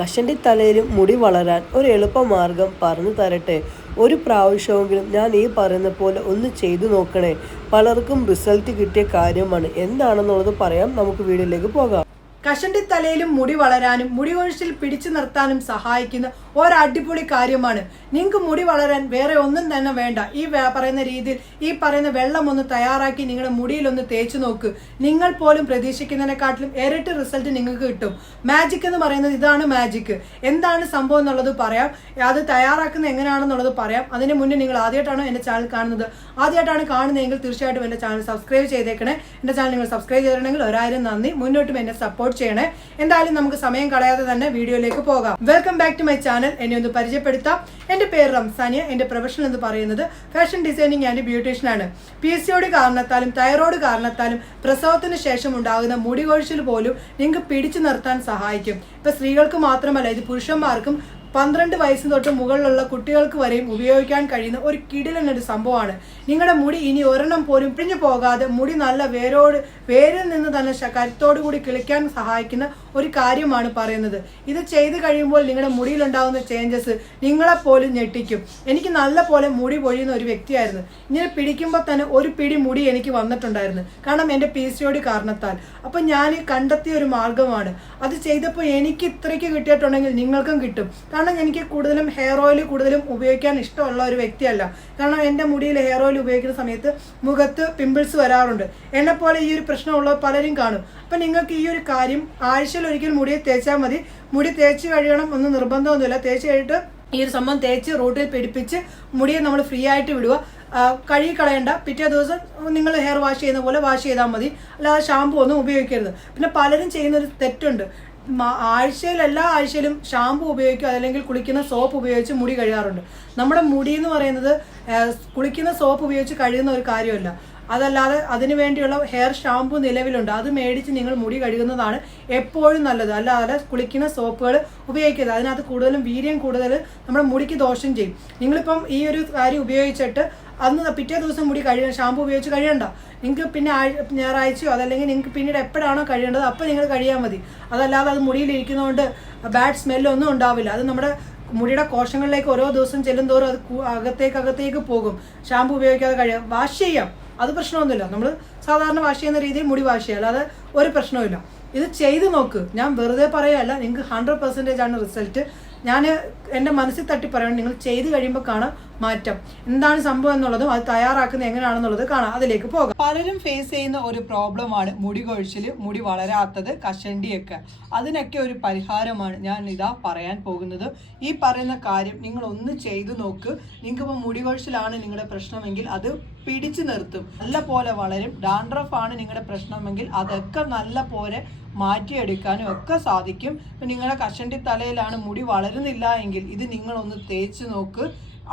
കഷണ്ടി തലയിലും മുടി വളരാൻ ഒരു എളുപ്പമാർഗം പറഞ്ഞു തരട്ടെ. ഒരു പ്രാവശ്യമെങ്കിലും ഞാൻ ഈ പറയുന്ന പോലെ ഒന്ന് ചെയ്തു നോക്കണേ. പലർക്കും റിസൾട്ട് കിട്ടിയ കാര്യമാണ്. എന്താണെന്നുള്ളത് പറയാം. നമുക്ക് വീഡിയോയിലേക്ക് പോകാം. കഷണ്ടി തലയിലും മുടി വളരാനും മുടി കൊഴിച്ചിൽ പിടിച്ചു നിർത്താനും സഹായിക്കുന്ന ഒരടിപൊളി കാര്യമാണ്. നിങ്ങൾക്ക് മുടി വളരാൻ വേറെ ഒന്നും തന്നെ വേണ്ട. ഈ പറയുന്ന രീതിയിൽ ഈ പറയുന്ന വെള്ളം ഒന്ന് തയ്യാറാക്കി നിങ്ങളുടെ മുടിയിൽ ഒന്ന് തേച്ചു നോക്ക്. നിങ്ങൾ പോലും പ്രതീക്ഷിക്കുന്നതിനെക്കാട്ടിലും ഇരട്ടി റിസൾട്ട് നിങ്ങൾക്ക് കിട്ടും. മാജിക് എന്ന് പറയുന്നത് ഇതാണ് മാജിക് എന്താണ് സംഭവം എന്നുള്ളത് പറയാം. അത് തയ്യാറാക്കുന്നത് എങ്ങനെയാണെന്നുള്ളത് പറയാം. അതിന് മുന്നേ നിങ്ങൾ ആദ്യമായിട്ടാണോ എന്റെ ചാനൽ കാണുന്നത്. ആദ്യമായിട്ടാണ് കാണുന്നതെങ്കിൽ തീർച്ചയായിട്ടും എന്റെ ചാനൽ സബ്സ്ക്രൈബ് ചെയ്തേക്കണേ. എന്റെ ചാനൽ നിങ്ങൾ സബ്സ്ക്രൈബ് ചെയ്തിട്ടുണ്ടെങ്കിൽ ഒരായിരം നന്ദി. മുന്നോട്ടും എന്നെ സപ്പോർട്ട് ചെയ്യണേ. എന്തായാലും നമുക്ക് സമയം കളയാതെ തന്നെ വീഡിയോയിലേക്ക് പോകാം. Welcome back to my channel എന്നെ ഒന്ന് പരിചയപ്പെടുത്താം. എന്റെ പേര് റംസാനിയ. എന്റെ പ്രൊഫഷൻ എന്ന് പറയുന്നത് ഫാഷൻ ഡിസൈനിങ് ആൻഡ് ബ്യൂട്ടീഷ്യൻ ആണ്. പി എസ് സിയോട് കാരണത്താലും തൈറോയ്ഡ് കാരണത്താലും പ്രസവത്തിന് ശേഷം ഉണ്ടാകുന്ന മുടി കൊഴിച്ചിൽ പോലും നിങ്ങൾക്ക് പിടിച്ചു നിർത്താൻ സഹായിക്കും. ഇപ്പൊ സ്ത്രീകൾക്ക് മാത്രമല്ല ഇത് പുരുഷന്മാർക്കും പന്ത്രണ്ട് വയസ്സ് തൊട്ട് മുകളിലുള്ള കുട്ടികൾക്ക് വരെയും ഉപയോഗിക്കാൻ കഴിയുന്ന ഒരു കിടിലൻ ഒരു സംഭവമാണ്. നിങ്ങളുടെ മുടി ഇനി ഒരെണ്ണം പോലും പിഴിഞ്ഞു പോകാതെ മുടി നല്ല വേരോട് വേരിൽ നിന്ന് തന്നെ കരുത്തോടു കൂടി കിളിക്കാൻ സഹായിക്കുന്ന ഒരു കാര്യമാണ് പറയുന്നത്. ഇത് ചെയ്തു കഴിയുമ്പോൾ നിങ്ങളുടെ മുടിയിലുണ്ടാകുന്ന ചേഞ്ചസ് നിങ്ങളെ പോലും ഞെട്ടിക്കും. എനിക്ക് നല്ല പോലെ മുടി പൊഴിയുന്ന ഒരു വ്യക്തിയായിരുന്നു. ഇങ്ങനെ പിടിക്കുമ്പോൾ തന്നെ ഒരു പിടി മുടി എനിക്ക് വന്നിട്ടുണ്ടായിരുന്നു. കാരണം എന്റെ പി സി കാരണത്താൽ. അപ്പം ഞാൻ കണ്ടെത്തിയ ഒരു മാർഗമാണ്. അത് ചെയ്തപ്പോൾ എനിക്ക് ഇത്രയ്ക്ക് കിട്ടിയിട്ടുണ്ടെങ്കിൽ നിങ്ങൾക്കും കിട്ടും. കാരണം എനിക്ക് കൂടുതലും ഹെയർ ഓയിൽ കൂടുതലും ഉപയോഗിക്കാൻ ഇഷ്ടമുള്ള ഒരു വ്യക്തിയല്ല. കാരണം എന്റെ മുടിയിൽ ഹെയർ ഓയിൽ ഉപയോഗിക്കുന്ന സമയത്ത് മുഖത്ത് പിമ്പിൾസ് വരാറുണ്ട്. എന്നെ പോലെ ഈ ഒരു പ്രശ്നമുള്ള പലരും കാണും. അപ്പം നിങ്ങൾക്ക് ഈ ഒരു കാര്യം ആഴ്ചയിൽ ഒരിക്കൽ മുടിയെ തേച്ചാൽ മതി. മുടി തേച്ച് കഴിയണം ഒന്നും നിർബന്ധമൊന്നുമില്ല. തേച്ച് കഴിഞ്ഞിട്ട് ഈ ഒരു സംഭവം തേച്ച് റൂട്ടിൽ പിടിപ്പിച്ച് മുടിയെ നമ്മൾ ഫ്രീ ആയിട്ട് വിടുക. കഴുകി കളയണ്ട പിറ്റേ ദിവസം നിങ്ങൾ ഹെയർ വാഷ് ചെയ്യുന്ന പോലെ വാഷ് ചെയ്താൽ മതി. അല്ലാതെ ഷാമ്പു ഒന്നും ഉപയോഗിക്കരുത്. പിന്നെ പലരും ചെയ്യുന്ന ഒരു തെറ്റുണ്ട്. ആഴ്ചയിൽ എല്ലാ ആഴ്ചയിലും ഷാമ്പു ഉപയോഗിക്കുക അതല്ലെങ്കിൽ കുളിക്കുന്ന സോപ്പ് ഉപയോഗിച്ച് മുടി കഴുകാറുണ്ട്. നമ്മുടെ മുടി എന്ന് പറയുന്നത് കുളിക്കുന്ന സോപ്പ് ഉപയോഗിച്ച് കഴുകുന്ന ഒരു കാര്യമല്ല. അതല്ലാതെ അതിനു വേണ്ടിയുള്ള ഹെയർ ഷാമ്പു നിലവിലുണ്ട്. അത് മേടിച്ച് നിങ്ങൾ മുടി കഴുകുന്നതാണ് എപ്പോഴും നല്ലത്. അല്ലാതെ കുളിക്കുന്ന സോപ്പുകൾ ഉപയോഗിക്കരുത്. അതിനകത്ത് കൂടുതലും വീര്യം കൂടുതൽ നമ്മുടെ മുടിക്ക് ദോഷം ചെയ്യും. നിങ്ങളിപ്പം ഈ ഒരു കാര്യം ഉപയോഗിച്ചിട്ട് അന്ന് പിറ്റേ ദിവസം മുടി കഴുകാൻ ഷാമ്പു ഉപയോഗിച്ച് കഴിയണ്ട നിങ്ങൾക്ക് പിന്നെ ഞായറാഴ്ചയോ അതല്ലെങ്കിൽ നിങ്ങൾക്ക് പിന്നീട് എപ്പോഴാണോ കഴിയേണ്ടത് അപ്പോൾ നിങ്ങൾ കഴിയാൽ മതി. അതല്ലാതെ അത് മുടിയിലിരിക്കുന്നതുകൊണ്ട് ബാഡ് സ്മെല്ലൊന്നും ഉണ്ടാവില്ല. അത് നമ്മുടെ മുടിയുടെ കോശങ്ങളിലേക്ക് ഓരോ ദിവസം ചെല്ലുന്തോറും അത് കു- അകത്തേക്ക് അകത്തേക്ക് പോകും. ഷാമ്പു ഉപയോഗിക്കാതെ കഴിയാം വാഷ് ചെയ്യാം. അത് പ്രശ്നമൊന്നുമില്ല. നമ്മൾ സാധാരണ വാഷ് ചെയ്യുന്ന രീതിയിൽ മുടി വാഷ് ചെയ്യാം. അല്ലാതെ ഒരു പ്രശ്നവുമില്ല. ഇത് ചെയ്ത് നോക്ക്. ഞാൻ വെറുതെ പറയുകയല്ല നിങ്ങൾക്ക് ഹൺഡ്രഡ് പെർസെന്റേജ് ആണ് റിസൾട്ട് ഞാൻ എന്റെ മനസ്സിൽ തട്ടി പറയണം. നിങ്ങൾ ചെയ്ത് കഴിയുമ്പോൾ കാണാം മാറ്റം എന്താണ് സംഭവം എന്നുള്ളതും അത് തയ്യാറാക്കുന്നത് എങ്ങനെയാണെന്നുള്ളത് കാണാം. അതിലേക്ക് പോകാം. പലരും ഫേസ് ചെയ്യുന്ന ഒരു പ്രോബ്ലമാണ് മുടി കൊഴിച്ചിൽ മുടി വളരാത്തത് കഷണ്ടിയൊക്കെ. അതിനൊക്കെ ഒരു പരിഹാരമാണ് ഞാൻ ഇതാ പറയാൻ പോകുന്നത്. ഈ പറയുന്ന കാര്യം നിങ്ങൾ ഒന്ന് ചെയ്തു നോക്ക്. നിങ്ങൾക്ക് ഇപ്പോൾ മുടി കൊഴിച്ചിലാണ് നിങ്ങളുടെ പ്രശ്നമെങ്കിൽ അത് പിടിച്ചു നിർത്തും. നല്ല പോലെ വളരും. ഡാൻഡ്രഫ് ആണ് നിങ്ങളുടെ പ്രശ്നമെങ്കിൽ അതൊക്കെ നല്ല പോലെ മാറ്റിയെടുക്കാനും ഒക്കെ സാധിക്കും. നിങ്ങളുടെ കഷണ്ടി തലയിലാണ് മുടി വളരുന്നില്ല എങ്കിൽ ഇത് നിങ്ങളൊന്ന് തേച്ച് നോക്ക്.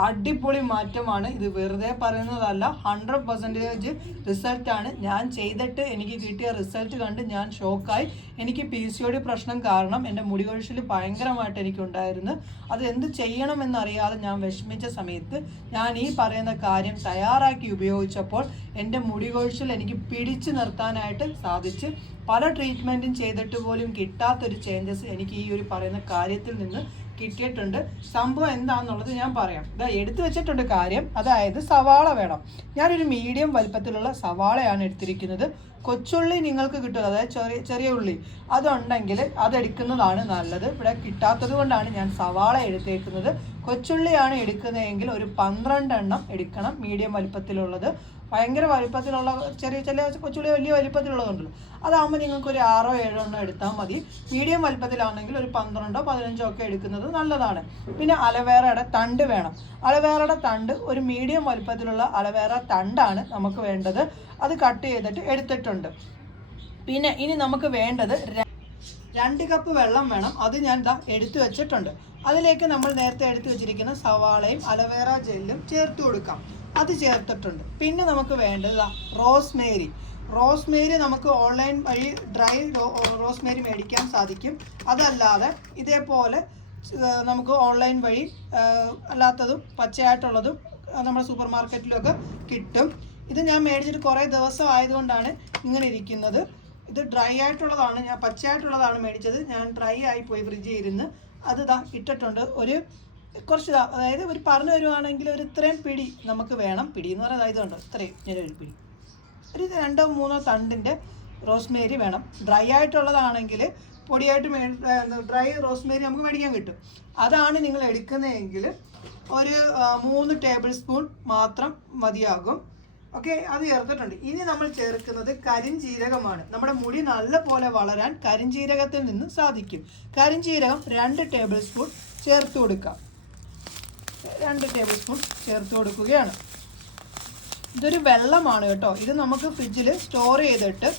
അടിപൊളി മാറ്റമാണ്. ഇത് വെറുതെ പറയുന്നതല്ല. ഹൺഡ്രഡ് പെർസെന്റേജ് റിസൾട്ടാണ് ഞാൻ ചെയ്തിട്ട് എനിക്ക് കിട്ടിയ റിസൾട്ട് കണ്ട് ഞാൻ ഷോക്കായി എനിക്ക് പി സി ഒ ഡി പ്രശ്നം കാരണം എന്റെ മുടി കൊഴിച്ചിൽ ഭയങ്കരമായിട്ട് എനിക്കുണ്ടായിരുന്നു. അത് എന്ത് ചെയ്യണമെന്നറിയാതെ ഞാൻ വിഷമിച്ച സമയത്ത് ഞാൻ ഈ പറയുന്ന കാര്യം തയ്യാറാക്കി ഉപയോഗിച്ചപ്പോൾ എന്റെ മുടി കൊഴിച്ചിൽ എനിക്ക് പിടിച്ചു നിർത്താനായിട്ട് സാധിച്ച് പല ട്രീറ്റ്മെന്റും ചെയ്തിട്ട് പോലും കിട്ടാത്തൊരു ചേഞ്ചസ് എനിക്ക് ഈ ഒരു പറയുന്ന കാര്യത്തിൽ നിന്ന് കിട്ടിയിട്ടുണ്ട്. സംഭവം എന്താണെന്നുള്ളത് ഞാൻ പറയാം. ഇതാ എടുത്തു വെച്ചിട്ടുണ്ട് കാര്യം. അതായത് സവാള വേണം. ഞാനൊരു മീഡിയം വലിപ്പത്തിലുള്ള സവാളയാണ് എടുത്തിരിക്കുന്നത്. കൊച്ചുള്ളി നിങ്ങൾക്ക് കിട്ടുക അതായത് ചെറിയ ചെറിയ ഉള്ളി. അതുണ്ടെങ്കിൽ അതെടുക്കുന്നതാണ് നല്ലത്. ഇവിടെ കിട്ടാത്തത് കൊണ്ടാണ് ഞാൻ സവാള എടുത്തേക്കുന്നത്. കൊച്ചുള്ളിയാണ് എടുക്കുന്നതെങ്കിൽ ഒരു പന്ത്രണ്ട് എണ്ണം എടുക്കണം. മീഡിയം വലിപ്പത്തിലുള്ളത്. ഭയങ്കര വലിപ്പത്തിലുള്ള ചെറിയ ചില കൊച്ചുള്ളി വലിയ വലിപ്പത്തിലുള്ളതുണ്ടല്ലോ. അതാകുമ്പോൾ നിങ്ങൾക്ക് ഒരു ആറോ ഏഴോ എണ്ണം എടുത്താൽ മതി. മീഡിയം വലിപ്പത്തിലാണെങ്കിൽ ഒരു പന്ത്രണ്ടോ പതിനഞ്ചോ ഒക്കെ എടുക്കുന്നത് നല്ലതാണ്. പിന്നെ അലവേറയുടെ തണ്ട് വേണം. അലവേറയുടെ തണ്ട് ഒരു മീഡിയം വലിപ്പത്തിലുള്ള അലവേറ തണ്ടാണ് നമുക്ക് വേണ്ടത്. അത് കട്ട് ചെയ്തിട്ട് എടുത്തിട്ടുണ്ട്. പിന്നെ ഇനി നമുക്ക് വേണ്ടത് രണ്ട് കപ്പ് വെള്ളം വേണം. അത് ഞാൻ ദാ എടുത്തു വെച്ചിട്ടുണ്ട്. അതിലേക്ക് നമ്മൾ നേരത്തെ എടുത്തു വെച്ചിരിക്കുന്ന സവാളയും അലവേറ ജെല്ലും ചേർത്ത് കൊടുക്കാം. അത് ചേർത്തിട്ടുണ്ട്. പിന്നെ നമുക്ക് വേണ്ടത് റോസ്മേരി. റോസ്മേരി നമുക്ക് ഓൺലൈൻ വഴി ഡ്രൈ റോസ്മേരി മേടിക്കാൻ സാധിക്കും. അതല്ലാതെ ഇതേപോലെ നമുക്ക് ഓൺലൈൻ വഴി അല്ലാത്തതും പച്ചയായിട്ടുള്ളതും നമ്മുടെ സൂപ്പർ മാർക്കറ്റിലൊക്കെ കിട്ടും. ഇത് ഞാൻ മേടിച്ചിട്ട് കുറേ ദിവസം ആയതുകൊണ്ടാണ് ഇങ്ങനെ ഇരിക്കുന്നത്. ഇത് ഡ്രൈ ആയിട്ടുള്ളതാണ് ഞാൻ പച്ചയായിട്ടുള്ളതാണ് മേടിച്ചത്. ഞാൻ ഡ്രൈ ആയി പോയി ഫ്രിഡ്ജിൽ ഇരുന്ന് അത് ഇട്ടിട്ടുണ്ട്. ഒരു കുറച്ച് അതായത് ഒരു പറഞ്ഞു വരുവാണെങ്കിൽ ഒരു ഇത്രയും പിടി നമുക്ക് വേണം. പിടി എന്ന് പറയുന്നത് ഇതുകൊണ്ട് ഇത്രയും ഇങ്ങനെ ഒരു പിടി. ഒരു രണ്ടോ മൂന്നോ തണ്ടിന്റെ റോസ്മേരി വേണം. ഡ്രൈ ആയിട്ടുള്ളതാണെങ്കിൽ പൊടിയായിട്ട് മേ ഡ്രൈ റോസ്മേരി നമുക്ക് മേടിക്കാൻ കിട്ടും. അതാണ് നിങ്ങൾ എടുക്കുന്നതെങ്കിൽ ഒരു മൂന്ന് ടേബിൾ സ്പൂൺ മാത്രം മതിയാകും. ഓക്കെ അത് ചേർത്തിട്ടുണ്ട്. ഇനി നമ്മൾ ചേർക്കുന്നത് കരിഞ്ജീരകമാണ് നമ്മുടെ മുടി നല്ലപോലെ വളരാൻ കരിഞ്ജീരകത്തിൽ നിന്ന് സാധിക്കും. കരിഞ്ജീരകം രണ്ട് ടേബിൾ സ്പൂൺ ചേർത്ത് കൊടുക്കാം. രണ്ട് ടേബിൾ സ്പൂൺ ചേർത്ത് കൊടുക്കുകയാണ്. ഇതൊരു വെള്ളമാണ് കേട്ടോ. ഇത് നമുക്ക് ഫ്രിഡ്ജിൽ സ്റ്റോർ ചെയ്തിട്ട്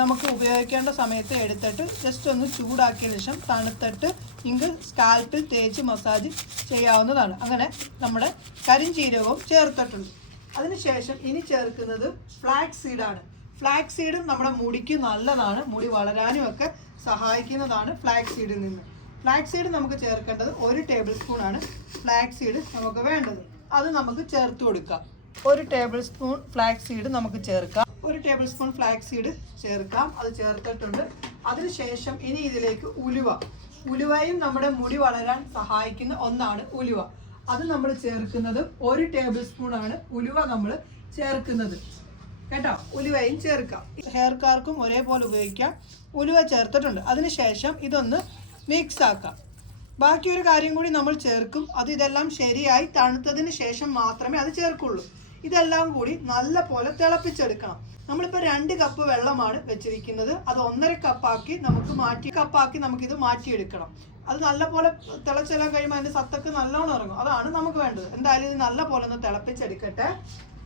നമുക്ക് ഉപയോഗിക്കേണ്ട സമയത്ത് എടുത്തിട്ട് ജസ്റ്റ് ഒന്ന് ചൂടാക്കിയ ശേഷം തണുത്തിട്ട് നിങ്ങൾക്ക് സ്കാൽപ്പിൽ തേച്ച് മസാജ് ചെയ്യാവുന്നതാണ്. അങ്ങനെ നമ്മുടെ കരിഞ്ചീരകവും ചേർത്തിട്ടുണ്ട്. അതിനുശേഷം ഇനി ചേർക്കുന്നത് ഫ്ലാക്സ് സീഡാണ് ഫ്ലാക്സ് സീഡും നമ്മുടെ മുടിക്ക് നല്ലതാണ്. മുടി വളരാനും ഒക്കെ സഹായിക്കുന്നതാണ് ഫ്ലാക്സ് സീഡിൽ നിന്ന്. ഫ്ലാക്സ് സീഡ് നമുക്ക് ചേർക്കേണ്ടത് ഒരു ടേബിൾ സ്പൂൺ ആണ്. ഫ്ലാക്സ് സീഡ് നമുക്ക് വേണ്ടത്. അത് നമുക്ക് ചേർത്ത് കൊടുക്കാം. ഒരു ടേബിൾ സ്പൂൺ ഫ്ലാക്സ് സീഡ് നമുക്ക് ചേർക്കാം. ഒരു ടേബിൾ സ്പൂൺ ഫ്ലാക്സ് സീഡ് ചേർക്കാം. അത് ചേർത്തിട്ടുണ്ട്. അതിനുശേഷം ഇനി ഇതിലേക്ക് ഉലുവ. ഉലുവയും നമ്മുടെ മുടി വളരാൻ സഹായിക്കുന്ന ഒന്നാണ് ഉലുവ. അത് നമ്മൾ ചേർക്കുന്നത് ഒരു ടേബിൾ സ്പൂൺ ആണ് ഉലുവ നമ്മൾ ചേർക്കുന്നത്. കേട്ടോ? ഉലുവയും ചേർക്കാം. ഹെയർ കാർക്കും ഒരേപോലെ ഉപയോഗിക്കാം. ഉലുവ ചേർത്തിട്ടുണ്ട്. അതിനുശേഷം ഇതൊന്ന് മിക്സ് ആക്കാം. ബാക്കി ഒരു കാര്യം കൂടി നമ്മൾ ചേർക്കും. അത് ഇതെല്ലാം ശരിയായി തണുത്തതിന് ശേഷം മാത്രമേ അത് ചേർക്കുള്ളൂ. ഇതെല്ലാം കൂടി നല്ല പോലെ തിളപ്പിച്ചെടുക്കണം. നമ്മളിപ്പോൾ രണ്ട് കപ്പ് വെള്ളമാണ് വെച്ചിരിക്കുന്നത്. അത് ഒന്നര കപ്പാക്കി നമുക്ക് മാറ്റി കപ്പാക്കി നമുക്കിത് മാറ്റിയെടുക്കണം. അത് നല്ല പോലെ തിളച്ചെല്ലാം കഴിയുമ്പോൾ അതിന്റെ സത്തൊക്കെ നല്ലോണം ഇറങ്ങും. അതാണ് നമുക്ക് വേണ്ടത്. എന്തായാലും ഇത് നല്ല പോലെ ഒന്ന് തിളപ്പിച്ചെടുക്കട്ടെ.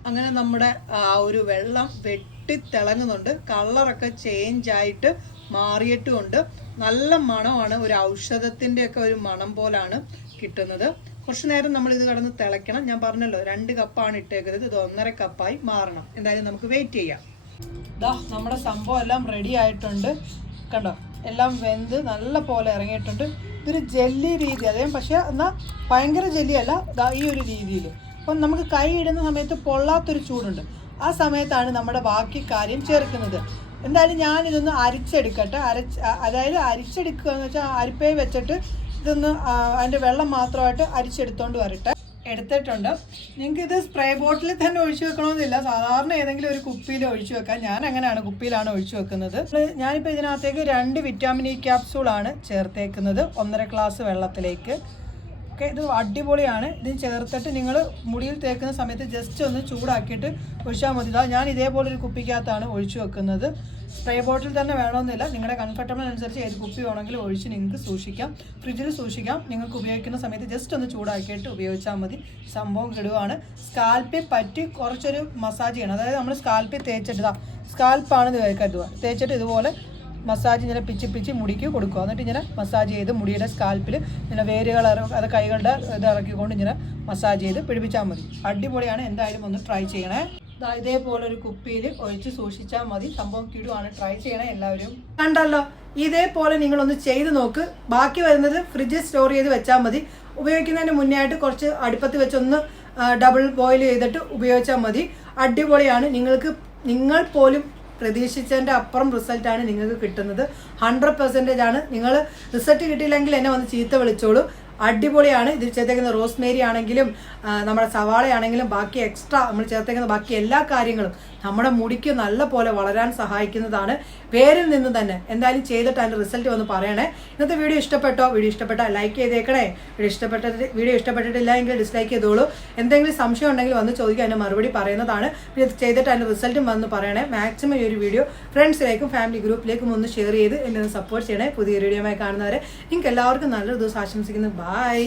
അങ്ങനെ നമ്മുടെ ആ ഒരു വെള്ളം വെട്ടി തിളങ്ങുന്നുണ്ട്. കളറൊക്കെ ചേഞ്ച് ആയിട്ട് മാറിയിട്ടുമുണ്ട്. നല്ല മണമാണ് ഒരു ഔഷധത്തിന്റെ ഒക്കെ ഒരു മണം പോലാണ് കിട്ടുന്നത്. കുറച്ചു നേരം നമ്മൾ ഇത് കടന്ന് തിളയ്ക്കണം. ഞാൻ പറഞ്ഞല്ലോ രണ്ട് കപ്പാണ് ഇട്ടേക്കുന്നത്. ഇത് ഒന്നര കപ്പായി മാറണം. എന്തായാലും നമുക്ക് വെയിറ്റ് ചെയ്യാം. ദാ നമ്മുടെ സംഭവം എല്ലാം റെഡി ആയിട്ടുണ്ട്. കണ്ടോ എല്ലാം വെന്ത് നല്ല പോലെ ഇറങ്ങിയിട്ടുണ്ട്. ഇതൊരു ജെല്ലി രീതി അതേ? പക്ഷേ എന്നാൽ ഭയങ്കര ജെല്ലി അല്ല ദാ ഈ ഒരു രീതിയിൽ അപ്പം നമുക്ക് കൈ ഇടുന്ന സമയത്ത് പൊള്ളാത്തൊരു ചൂടുണ്ട്. ആ സമയത്താണ് നമ്മുടെ ബാക്കി കാര്യം ചേർക്കുന്നത്. എന്തായാലും ഞാനിതൊന്ന് അരിച്ചെടുക്കട്ടെ. അരച്ച് അതായത് അരിച്ചെടുക്കുക എന്ന് വെച്ചാൽ അരിപ്പേ വെച്ചിട്ട് ഇതൊന്ന് അതിന്റെ വെള്ളം മാത്രമായിട്ട് അരിച്ചെടുത്തോണ്ട് വരട്ടെ. എടുത്തിട്ടുണ്ട്. നിങ്ങൾക്ക് ഇത് സ്പ്രേ ബോട്ടിലിൽ തന്നെ ഒഴിച്ചു വെക്കണമെന്നില്ല സാധാരണ ഏതെങ്കിലും ഒരു കുപ്പിയിൽ ഒഴിച്ചു വെക്കാം. ഞാൻ അങ്ങനെയാണ് കുപ്പിയിലാണ് ഒഴിച്ചു വെക്കുന്നത്. ഞാനിപ്പോൾ ഇതിനകത്തേക്ക് രണ്ട് വിറ്റാമിൻ ഇ ക്യാപ്സൂളാണ് ചേർത്തേക്കുന്നത്. ഒന്നര ഗ്ലാസ് വെള്ളത്തിലേക്ക്. ഓക്കെ ഇത് അടിപൊളിയാണ്. ഇത് ചേർത്തിട്ട് നിങ്ങൾ മുടിയിൽ തേക്കുന്ന സമയത്ത് ജസ്റ്റ് ഒന്ന് ചൂടാക്കിയിട്ട് ഒഴിച്ചാൽ മതി. ഞാൻ ഇതേപോലെ ഒരു കുപ്പിക്കകത്താണ് ഒഴിച്ചു വെക്കുന്നത്. സ്പ്രേ ബോട്ടിൽ തന്നെ വേണമെന്നില്ല. നിങ്ങളുടെ കംഫർട്ടബിൾ അനുസരിച്ച് ഏത് കുപ്പി വേണമെങ്കിലും ഒഴിച്ച് നിങ്ങൾക്ക് സൂക്ഷിക്കാം. ഫ്രിഡ്ജിൽ സൂക്ഷിക്കാം. നിങ്ങൾക്ക് ഉപയോഗിക്കുന്ന സമയത്ത് ജസ്റ്റ് ഒന്ന് ചൂടാക്കിയിട്ട് ഉപയോഗിച്ചാൽ മതി. സംഭവം കിടുവാണ്. സ്കാൽപ്പിൽ പറ്റി കുറച്ചൊരു മസാജ് ചെയ്യണം. അതായത് നമ്മൾ സ്കാൽപ്പിൽ തേച്ചിട്ട് ഇതാ സ്കാൽപ്പാണ് ഇത് കരുതുക. തേച്ചിട്ട് ഇതുപോലെ മസാജ് ഇങ്ങനെ പിച്ച് പിച്ച് മുടിക്ക് കൊടുക്കുക എന്നിട്ട് ഇങ്ങനെ മസാജ് ചെയ്ത് മുടിയുടെ സ്കാൽപ്പിൽ ഇങ്ങനെ വേരുകൾ അത് കൈകളുടെ ഇത് ഇറക്കിക്കൊണ്ട് ഇങ്ങനെ മസാജ് ചെയ്ത് പിടിപ്പിച്ചാൽ മതി. അടിപൊളിയാണ്. എന്തായാലും ഒന്ന് ട്രൈ ചെയ്യണേ. ഇതേപോലെ ഒരു കുപ്പിയിൽ ഒഴിച്ച് സൂക്ഷിച്ചാൽ മതി. സംഭവം കിടുവാണ്. ട്രൈ ചെയ്യണേ എല്ലാവരും. കണ്ടല്ലോ? ഇതേപോലെ നിങ്ങളൊന്ന് ചെയ്ത് നോക്ക്. ബാക്കി വരുന്നത് ഫ്രിഡ്ജിൽ സ്റ്റോർ ചെയ്ത് വെച്ചാൽ മതി. ഉപയോഗിക്കുന്നതിന് മുന്നേ ആയിട്ട് കുറച്ച് അടുപ്പത്ത് വെച്ചൊന്ന് ഡബിൾ ബോയിൽ ചെയ്തിട്ട് ഉപയോഗിച്ചാൽ മതി. അടിപൊളിയാണ്. നിങ്ങൾക്ക് നിങ്ങൾ പോലും പ്രതീക്ഷിച്ചതിന്റെ അപ്പുറം റിസൾട്ടാണ് നിങ്ങൾക്ക് കിട്ടുന്നത്. ഹൺഡ്രഡ് പെർസെന്റേജ് ആണ്. നിങ്ങൾ റിസൾട്ട് കിട്ടിയില്ലെങ്കിൽ എന്നെ വന്ന് ചീത്ത വിളിച്ചോളൂ. അടിപൊളിയാണ്. ഇതിൽ ചേർത്തേക്കുന്ന റോസ്മേരി ആണെങ്കിലും നമ്മുടെ സവാള ആണെങ്കിലും ബാക്കി എക്സ്ട്രാ നമ്മൾ ചേർത്തേക്കുന്ന ബാക്കി എല്ലാ കാര്യങ്ങളും നമ്മുടെ മുടിക്ക് നല്ല പോലെ വളരാൻ സഹായിക്കുന്നതാണ് പേരിൽ നിന്ന് തന്നെ എന്തായാലും ചെയ്തിട്ട് അതിന്റെ റിസൾട്ട് വന്ന് പറയണേ. ഇന്നത്തെ വീഡിയോ ഇഷ്ടപ്പെട്ടോ? വീഡിയോ ഇഷ്ടപ്പെട്ടാൽ ലൈക്ക് ചെയ്തേക്കണേ. വീഡിയോ ഇഷ്ടപ്പെട്ടിട്ട് വീഡിയോ ഇഷ്ടപ്പെട്ടിട്ടില്ല എങ്കിൽ ഡിസ്ലൈക്ക് ചെയ്തോളൂ. എന്തെങ്കിലും സംശയം ഉണ്ടെങ്കിൽ വന്ന് ചോദിക്കാൻ അതിന്റെ മറുപടി പറയുന്നതാണ്. പിന്നെ ചെയ്തിട്ട് അതിന്റെ റിസൾട്ടും വന്ന് പറയണേ. മാക്സിമം ഈ ഒരു വീഡിയോ ഫ്രണ്ട്സിലേക്കും ഫാമിലി ഗ്രൂപ്പിലേക്കും ഒന്ന് ഷെയർ ചെയ്ത് എന്നെ സപ്പോർട്ട് ചെയ്യണേ. പുതിയ വീഡിയോമായി കാണുന്നവരെ. നിങ്ങൾക്ക് എല്ലാവർക്കും നല്ലൊരു ദിവസം ആശംസിക്കുന്നു. ബൈ